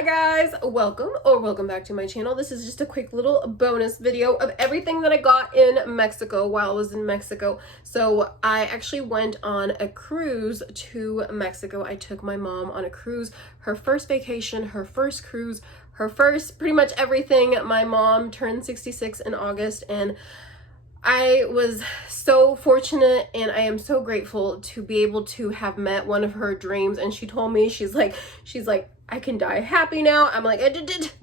Hi guys, welcome back to my channel. This is just a quick little bonus video of everything that I got in Mexico while I was in Mexico. So I actually went on a cruise to Mexico. I took my mom on a cruise, her first vacation, her first cruise, her first pretty much everything. My mom turned 66 in August, and I was so fortunate and I am so grateful to be able to have met one of her dreams. And she told me, she's like, I can die happy now. I'm like,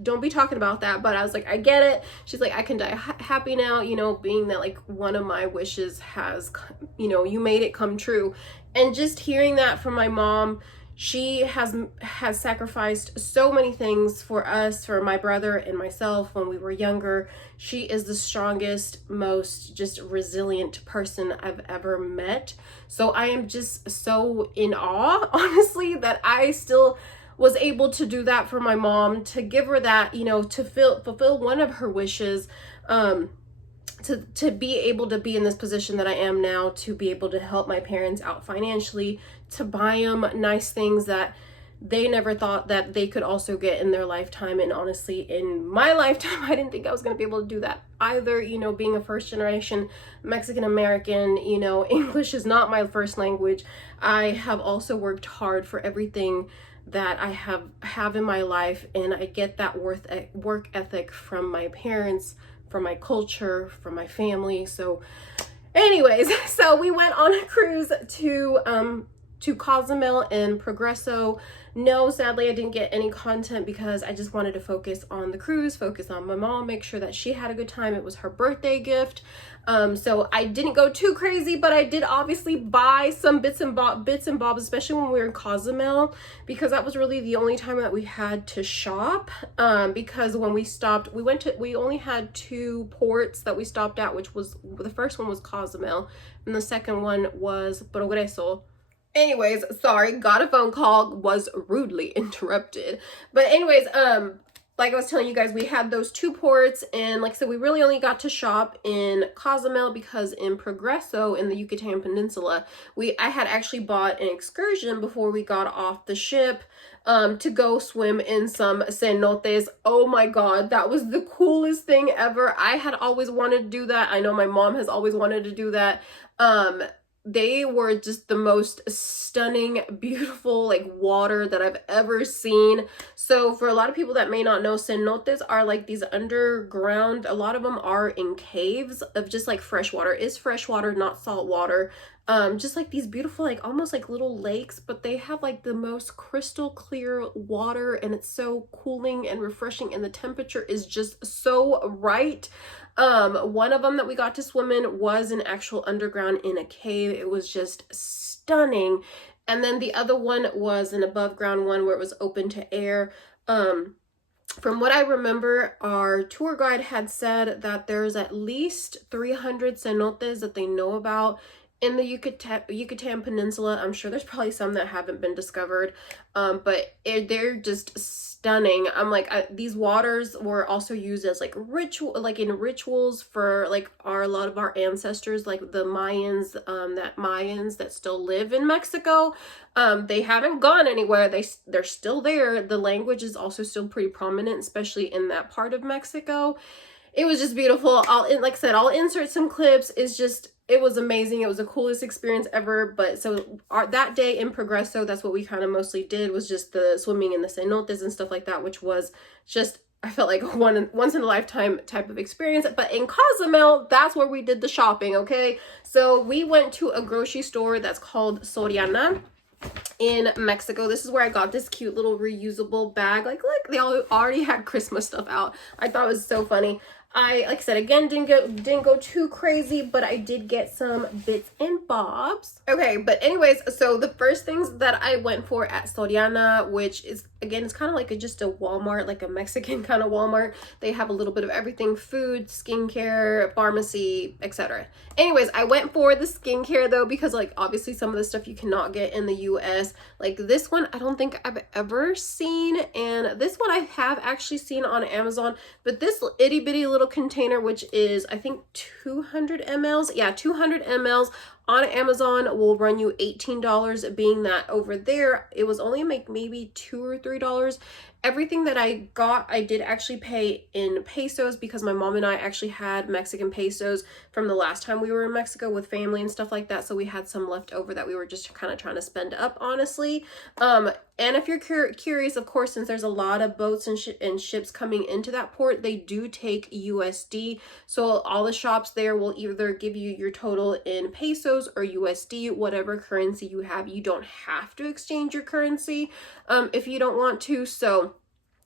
don't be talking about that. But I was like, I get it. She's like, I can die happy now, you know, being that like one of my wishes has, you know, you made it come true. And just hearing that from my mom, she has sacrificed so many things for us, for my brother and myself when we were younger. She is the strongest, most just resilient person I've ever met. So I am just so in awe, honestly, that I still was able to do that for my mom, to give her that, you know, to fulfill one of her wishes, to be able to be in this position that I am now, to be able to help my parents out financially, to buy them nice things that they never thought that they could also get in their lifetime. And honestly, in my lifetime, I didn't think I was going to be able to do that either. You know, being a first generation Mexican American, you know, English is not my first language. I have also worked hard for everything that I have in my life, and I get that work ethic from my parents, from my culture, from my family. So anyways, so we went on a cruise to Cozumel and Progreso. No, sadly, I didn't get any content because I just wanted to focus on the cruise, focus on my mom, make sure that she had a good time. It was her birthday gift. So I didn't go too crazy, but I did obviously buy some bits and bobs, especially when we were in Cozumel, because that was really the only time that we had to shop. Because when we stopped, we only had two ports that we stopped at, which was, the first one was Cozumel and the second one was Progreso. Anyways, sorry, got a phone call, was rudely interrupted. But anyways, like I was telling you guys, we had those two ports, and like I said, we really only got to shop in Cozumel because in Progreso, in the Yucatan Peninsula, I had actually bought an excursion before we got off the ship to go swim in some cenotes. Oh my god, that was the coolest thing ever. I had always wanted to do that. I know my mom has always wanted to do that. They were just the most stunning, beautiful, like, water that I've ever seen. So for a lot of people that may not know, cenotes are like these underground, a lot of them are in caves of just like fresh water. It's fresh water, not salt water. Just like these beautiful, like almost like little lakes, but they have like the most crystal clear water, and it's so cooling and refreshing, and the temperature is just so right. One of them that we got to swim in was an actual underground in a cave. It was just stunning. And then the other one was an above ground one where it was open to air. From what I remember, our tour guide had said that there's at least 300 cenotes that they know about in the Yucatan Peninsula. I'm sure there's probably some that haven't been discovered, but they're just stunning. I'm like, these waters were also used as like in rituals for like a lot of our ancestors, like the Mayans, that still live in Mexico. They haven't gone anywhere. They're still there. The language is also still pretty prominent, especially in that part of Mexico. It was just beautiful. Like I said, I'll insert some clips. It was amazing. It was the coolest experience ever. But so that day in Progreso, that's what we kind of mostly did, was just the swimming in the cenotes and stuff like that, which was just, I felt like once in a lifetime type of experience. But in Cozumel, that's where we did the shopping, okay? So we went to a grocery store that's called Soriana in Mexico. This is where I got this cute little reusable bag. Like, look, they already had Christmas stuff out. I thought it was so funny. Like I said, again, didn't go too crazy, but I did get some bits and bobs. Okay, but anyways, so the first things that I went for at Soriana, which is, again, it's kind of like just a Walmart, like a Mexican kind of Walmart. They have a little bit of everything: food, skincare, pharmacy, etc. Anyways, I went for the skincare though, because like obviously some of the stuff you cannot get in the US. Like this one, I don't think I've ever seen, and this one I have actually seen on Amazon, but this itty bitty little container, which is I think 200 mls, yeah, 200 mls on Amazon will run you $18, being that over there it was only like maybe $2 or $3. Everything that I got, I did actually pay in pesos because my mom and I actually had Mexican pesos from the last time we were in Mexico with family and stuff like that. So we had some left over that we were just kind of trying to spend up, honestly. And if you're curious, of course, since there's a lot of boats and ships coming into that port, they do take USD. So all the shops there will either give you your total in pesos or USD, whatever currency you have. You don't have to exchange your currency if you don't want to. So,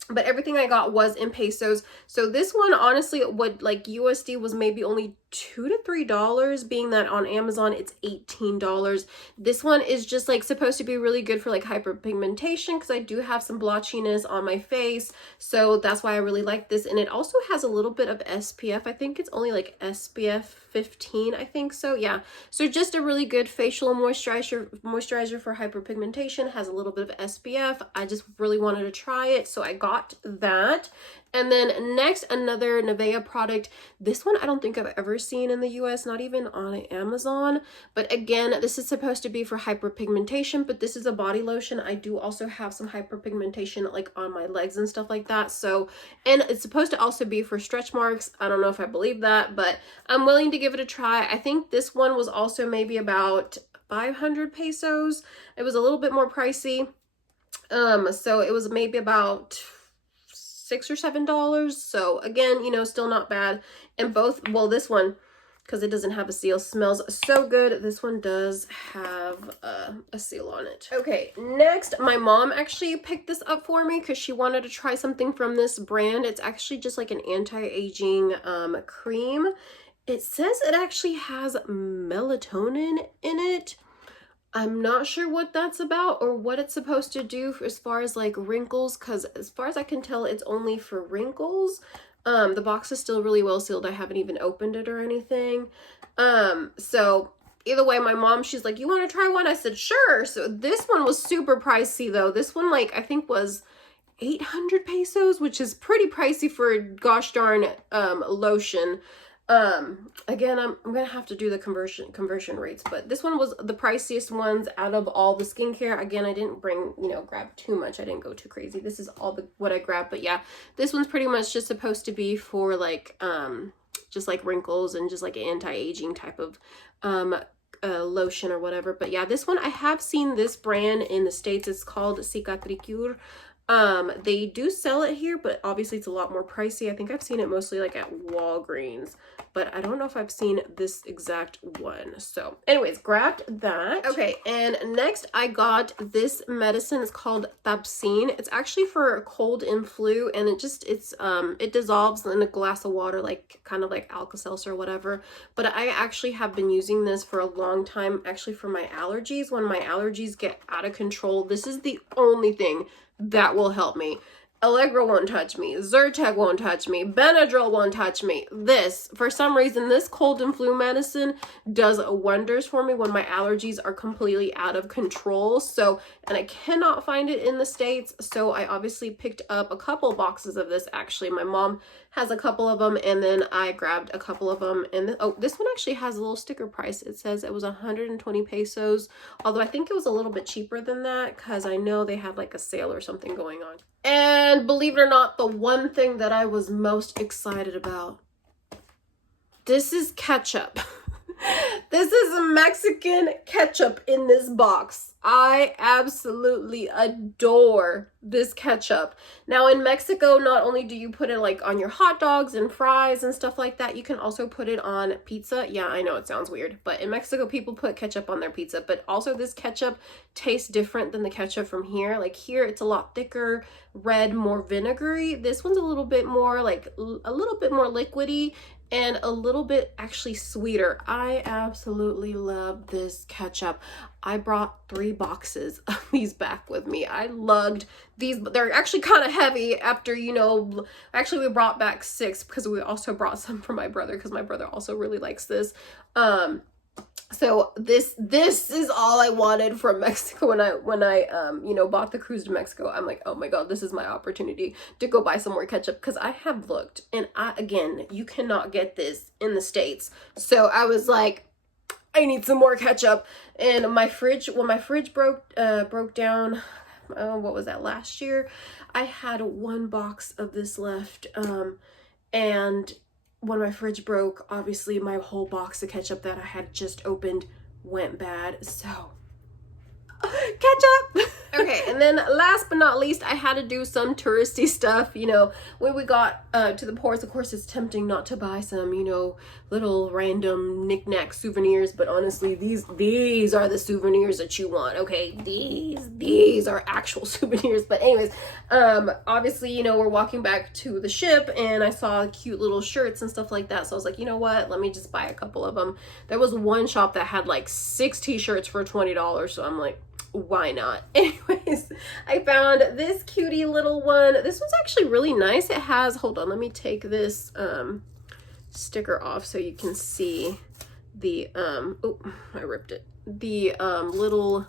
but everything I got was in pesos. So this one, honestly, would like USD was maybe only $2 to $3, being that on Amazon it's $18. This one is just like supposed to be really good for like hyperpigmentation because I do have some blotchiness on my face, so that's why I really like this. And it also has a little bit of SPF. I think it's only like SPF 15, I think so. Yeah, so just a really good facial moisturizer for hyperpigmentation. Has a little bit of SPF. I just really wanted to try it, so I got that. And then next, another Nivea product. This one I don't think I've ever seen in the US, not even on Amazon. But again, this is supposed to be for hyperpigmentation, but this is a body lotion. I do also have some hyperpigmentation like on my legs and stuff like that. So, and it's supposed to also be for stretch marks. I don't know if I believe that, but I'm willing to give it a try. I think this one was also maybe about 500 pesos. It was a little bit more pricey. So it was maybe about $6 or $7. So again, you know, still not bad. And both, well, this one, because it doesn't have a seal, smells so good. This one does have a seal on it. Okay, next, my mom actually picked this up for me because she wanted to try something from this brand. It's actually just like an anti-aging cream. It says it actually has melatonin in it. I'm not sure what that's about or what it's supposed to do as far as like wrinkles, because as far as I can tell, it's only for wrinkles. The box is still really well sealed. I haven't even opened it or anything. So either way, my mom, she's like, you want to try one? I said, sure. So this one was super pricey though. This one, like, I think was 800 pesos, which is pretty pricey for gosh darn lotion. Again, I'm gonna have to do the conversion rates, but this one was the priciest ones out of all the skincare. Again, I didn't grab too much. I didn't go too crazy. This is all what I grabbed, but yeah, this one's pretty much just supposed to be for like just like wrinkles and just like an anti-aging type of lotion or whatever. But yeah, this one, I have seen this brand in the States. It's called Cicatricure. They do sell it here, but obviously it's a lot more pricey. I think I've seen it mostly like at Walgreens, but I don't know if I've seen this exact one. So anyways, grabbed that. Okay, and next I got this medicine. It's called Thapsine. It's actually for cold and flu, and it dissolves in a glass of water, like kind of like Alka-Seltzer or whatever. But I actually have been using this for a long time, actually for my allergies. When my allergies get out of control, this is the only thing that will help me. Allegra won't touch me. Zyrtec won't touch me. Benadryl won't touch me. For some reason, this cold and flu medicine does wonders for me when my allergies are completely out of control. So, and I cannot find it in the States. So I obviously picked up a couple boxes of this. Actually, my mom has a couple of them, and then I grabbed a couple of them. And this one actually has a little sticker price. It says it was 120 pesos, although I think it was a little bit cheaper than that because I know they had like a sale or something going on. And believe it or not, the one thing that I was most excited about, this is ketchup. This is a Mexican ketchup in this box. I absolutely adore this ketchup. Now in Mexico, not only do you put it like on your hot dogs and fries and stuff like that, you can also put it on pizza. Yeah, I know it sounds weird, but in Mexico, people put ketchup on their pizza. But also this ketchup tastes different than the ketchup from here. Like here, it's a lot thicker, red, more vinegary. This one's a little bit more liquidy and a little bit actually sweeter. I absolutely love this ketchup. I brought 3 boxes of these back with me. I lugged these, but they're actually kind of heavy after, actually we brought back 6 because we also brought some for my brother because my brother also really likes this. So this is all I wanted from Mexico when I bought the cruise to Mexico. I'm like, oh my God, this is my opportunity to go buy some more ketchup because I have looked, and again, you cannot get this in the States. So I was like, I need some more ketchup. And my fridge broke down. what was that, last year. I had one box of this left, and when my fridge broke, obviously my whole box of ketchup that I had just opened went bad, so ketchup. Okay, and then last but not least, I had to do some touristy stuff. You know, when we got to the ports, of course it's tempting not to buy some, you know, little random knick-knack souvenirs, but honestly, these are the souvenirs that you want. Okay, these are actual souvenirs. But anyways, obviously, you know, we're walking back to the ship and I saw cute little shirts and stuff like that, so I was like, you know what, let me just buy a couple of them. There was one shop that had like 6 t-shirts for $20, so I'm like, why not? Anyways, I found this cutie little one. This one's actually really nice. It has, hold on, let me take this sticker off so you can see the oh, I ripped it, the little,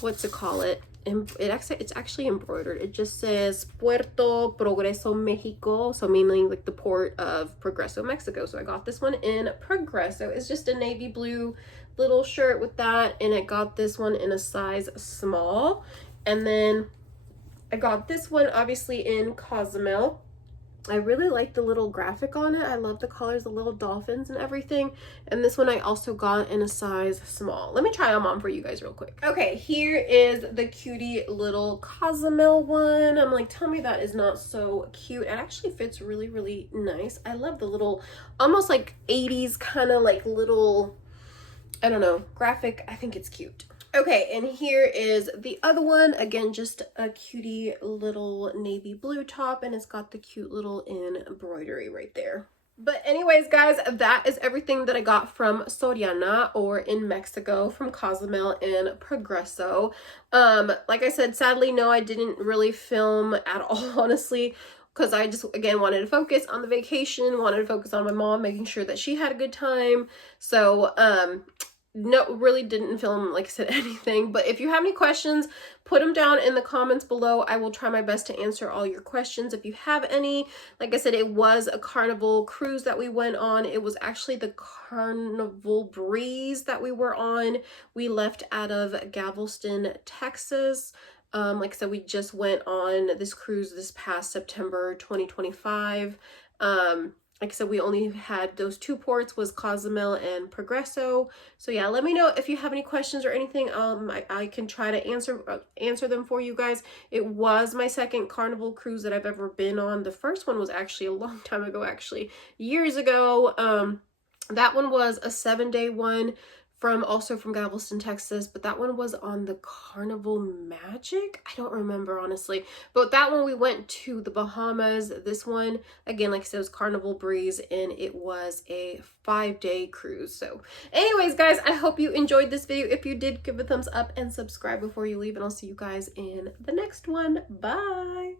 what's it call it, it's actually embroidered. It just says Puerto Progreso, Mexico, so meaning like the port of Progreso, Mexico. So I got this one in Progreso. It's just a navy blue little shirt with that, and I got this one in a size small. And then I got this one obviously in Cozumel. I really like the little graphic on it. I love the colors, the little dolphins and everything. And this one I also got in a size small. Let me try them on for you guys real quick. Okay, here is the cutie little Cozumel one. I'm like, tell me that is not so cute. It actually fits really, really nice. I love the little, almost like 80s kind of like little, I don't know, graphic. I think it's cute. Okay, and here is the other one. Again, just a cutie little navy blue top, and it's got the cute little embroidery right there. But anyways, guys, that is everything that I got from Soriana, or in Mexico, from Cozumel and Progreso. Like I said, sadly, no, I didn't really film at all, honestly, because I just, again, wanted to focus on the vacation, wanted to focus on my mom, making sure that she had a good time. So, no, really didn't film, like I said, anything. But if you have any questions, put them down in the comments below. I will try my best to answer all your questions if you have any. Like I said, it was a Carnival cruise that we went on. It was actually the Carnival Breeze that we were on. We left out of Galveston, Texas. Like I said, we just went on this cruise this past September 2025. Like I said, we only had those 2 ports, was Cozumel and Progreso. So yeah, let me know if you have any questions or anything. I can try to answer them for you guys. It was my second Carnival cruise that I've ever been on. The first one was actually a long time ago, actually years ago. That one was a 7-day one, also from Galveston, Texas, but that one was on the Carnival Magic. I don't remember, honestly, but that one we went to the Bahamas. This one, again, like I said, was Carnival Breeze, and it was a 5-day cruise. So anyways, guys, I hope you enjoyed this video. If you did, give a thumbs up and subscribe before you leave, and I'll see you guys in the next one. Bye.